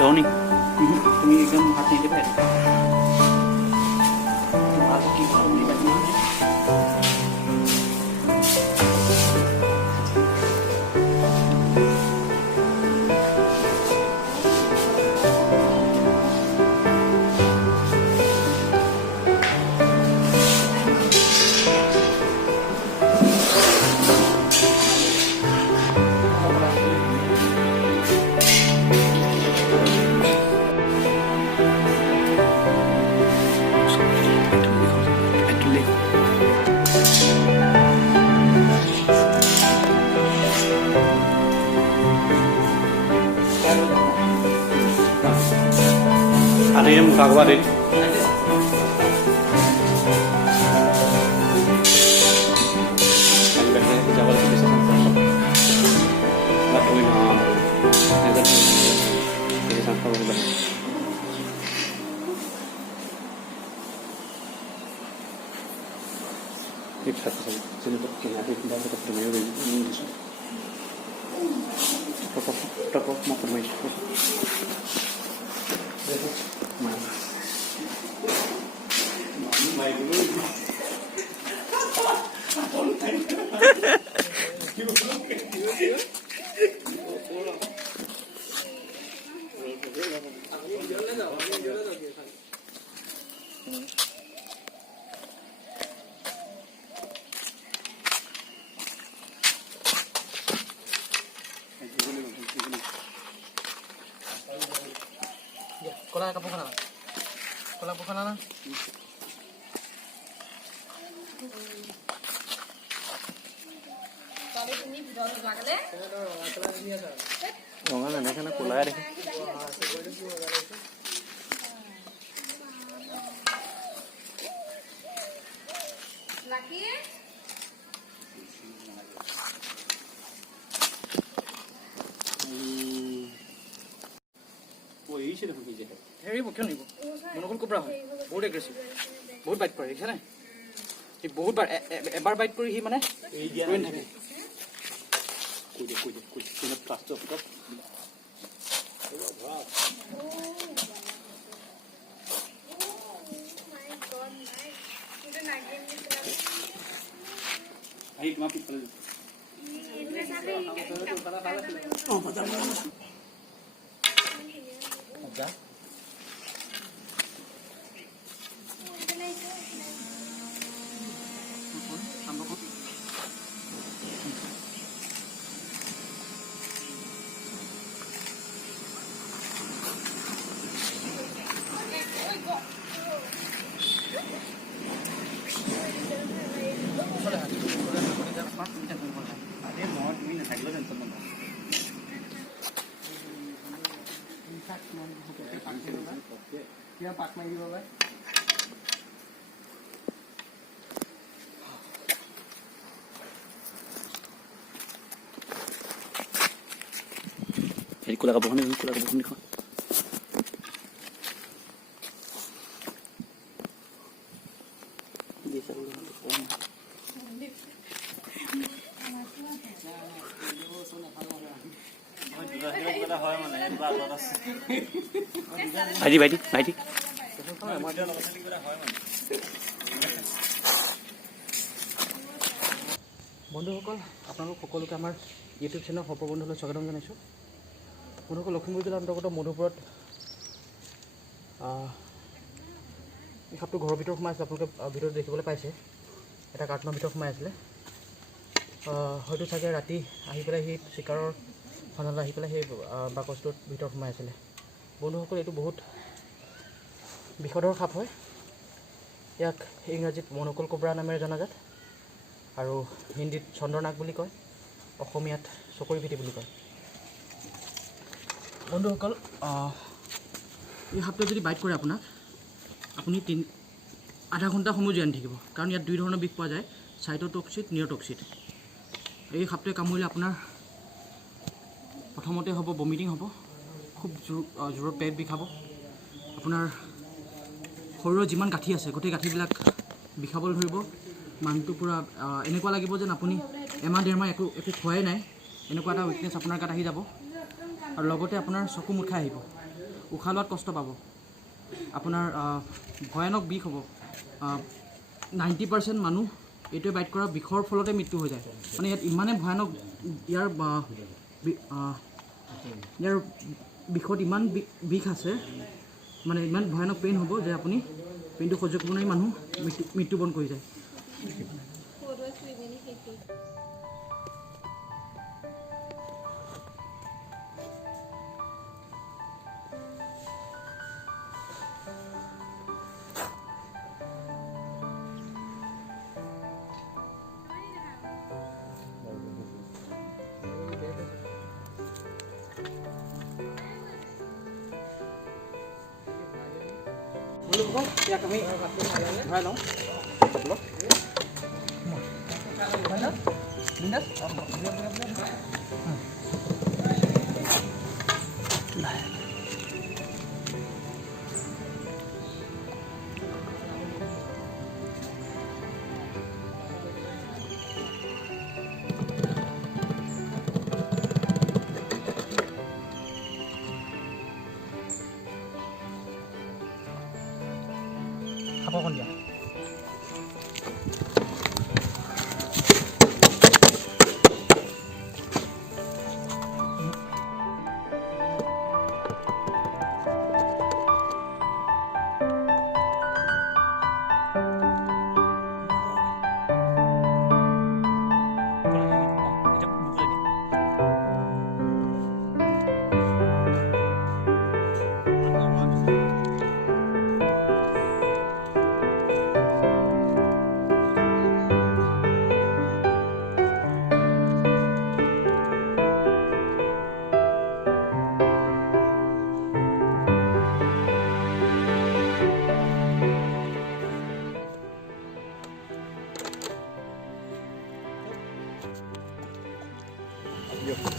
ধনী তুমি একদম হাত নিদিবা কি ada yang muka gua deh. Kola kapo kana? Kola po kana na? Tadi ini video lagale? Oh, mana nak kana kola ya deh. Laki? হেৰি কিয় নিব মনোকল কোবৰা হয় বহুত এগ্ৰেছিভ বহুত বাইট কৰে দেখিছা নাই সি বহুত বাৰ এবাৰ বাইট কৰি সি মানে ৰৈ নাথাকে Dia pak main juga kan? Jadi kula kabuhan ni kau. Baidi. বন্ধুসকল আপোনালোক সকলোকে আমাৰ ইউটিউব চেনেল সৰ্পবন্ধুলৈ স্বাগতম জনাইছোঁ। বন্ধুসকল লখিমপুৰ জিলাৰ অন্তৰ্গত মধুপুৰত এই সাপটো ঘৰৰ ভিতৰত সোমাই আছে। আপোনালোকে ভিতৰত দেখিবলৈ পাইছে এটা কাৰ্টুনৰ ভিতৰত সোমাই আছিলে। হয়তো চাগে ৰাতি আহি পেলাই সেই চিকাৰৰ সন্ধানত আহি পেলাই সেই বাকচটোৰ ভিতৰত সোমাই আছিলে। বন্ধুসকল এইটো বহুত বিষধৰ সাপ হয়। ইয়াক ইংৰাজীত মনোকল কোব্ৰা নামেৰে জনাজাত আৰু হিন্দীত চন্দ্ৰনাগ বুলি কয়, অসমীয়াত চকৰি ফেটি বুলি কয়। বন্ধুসকল এই সাপটোৱে যদি বাইট কৰে আপোনাক আপুনি আধা ঘণ্টা সময় জীয়াই থাকিব, কাৰণ ইয়াত দুই ধৰণৰ বিষ পোৱা যায়, চাইটোটক্সিড, নিউৰটক্সিড। এই সাপটোৱে কামুৰিলে আপোনাৰ প্ৰথমতে হ'ব বমিটিং হ'ব, খুব জোৰত পেট বিষাব, আপোনাৰ শৰীৰৰ যিমান গাঁঠি আছে গোটেই গাঁঠিবিলাক বিষাবলৈ ধৰিব, মানুহটো পূৰা এনেকুৱা লাগিব যেন আপুনি এমাহ ডেৰমাহ একো খোৱাই নাই, এনেকুৱা এটা উইকনেছ আপোনাৰ গাত আহি যাব আৰু লগতে আপোনাৰ চকু মুঠ খাই আহিব। উশাহ লোৱাত কষ্ট পাব, আপোনাৰ ভয়ানক বিষ হ'ব। 90% মানুহ এইটোৱে বাইট কৰা বিষৰ ফলতে মৃত্যু হৈ যায়। মানে ইয়াত ইমানেই ভয়ানক, ইয়াৰ বিষত ইমান বিষ আছে, মানে ইমান ভয়ানক পেইন হ'ব যে আপুনি পেইনটো সহ্য কৰিব নোৱাৰি মানুহ মৃত্যুবৰণ কৰি যায়। ইয়াক আমি ভৰাই লওঁ। খাপৰখন দিয়া।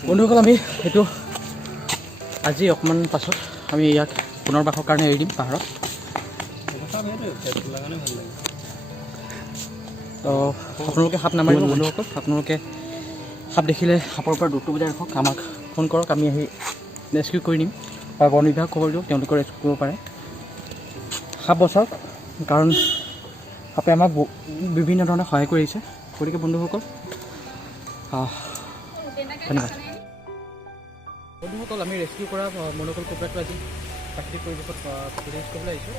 বন্ধুসকল, আমি এইটো আজি অকণমান পাছত আমি ইয়াক পুনৰবাসৰ কাৰণে এৰি দিম পাহাৰত। আপোনালোকে সাপ নামাৰিব বন্ধুসকল। আপোনালোকে সাপ দেখিলে সাপৰ পৰা দূৰত্ব বজাই ৰাখক, আমাক ফোন কৰক, আমি আহি ৰেস্কিউ কৰি নিম বা বন বিভাগ খবৰ দিওঁ, তেওঁলোকে ৰেস্কিউ কৰিব পাৰে। সাপ বচাওক, কাৰণ সাপে আমাক বিভিন্ন ধৰণে সহায় কৰি আহিছে। গতিকে বন্ধুসকল ধন্যবাদ। বন্ধুসকল, আমি ৰেস্কিউ কৰা মনোকল কোবৰাটো আজি প্ৰাকৃতিক পৰিৱেশত ৰিলিজ কৰিবলৈ আহিছোঁ।